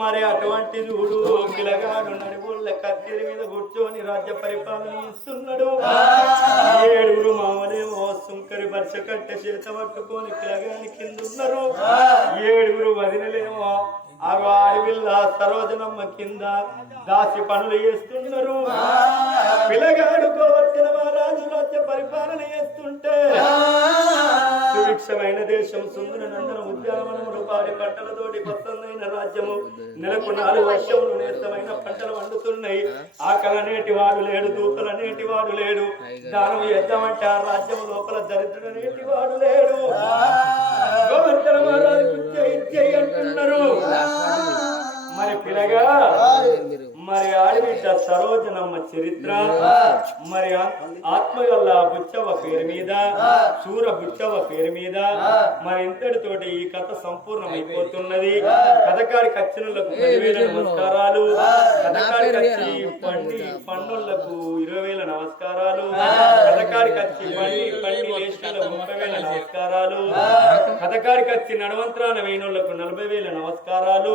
మరి అటువంటి చూడు పిల్లగాడు నడిబుళ్ళ కత్తిరి మీద కూర్చొని రాజ్య పరిపాలన ఇస్తున్నాడు ఏడుగురు మామలేమో సుంకరి బర్ష కట్టె చేత పట్టుకొని పిల్లగాని కింద ఉన్నారు. ఏడుగురు వదినలేమో ఆ అడవిల్ల సరోజనమ్మ కింద దాసి పనులు చేస్తున్నారు. పిల్లగాడు గోవర్ధన మహారాజు రాజ్య పరిపాలన చేస్తుంటే సుభిక్షమైన దేశం సుందర నందన ఉద్యానవనములు పాడి పట్ట నెలకు నాలుగు వర్షములు నేస్తమైన పంటలు వండుతున్నాయి. ఆకలి అనేటి వాడు లేడు దూకలు అనేటి వాడు లేడు. దానం ఎద్దామంటే ఆ రాజ్యం లోపల దరిద్రుడు అనేటి వాడు లేడు. మరి పిల్లగా మరి ఆడబిడ్డ సరోజనమ్మ చరిత్ర మరి ఆ- ఆత్మగల్ల బుచ్చవ్వ పేరు మీద సూర బుచ్చవ్వ పేరు మీద మరి ఇంతటితోటి ఈ కథ సంపూర్ణమైపోతున్నది. కథకాడి కచ్చినులకు పదివేల నమస్కారాలు. కథకాడి కచ్చి పండి పన్నులకు ఇరవై వేల నమస్కారాలు. కథకాడి కచ్చి పండి పండి ముప్పై వేల నమస్కారాలు. కథకాడి కచ్చి నడవంతరాన వేణులకు నలభై వేల నమస్కారాలు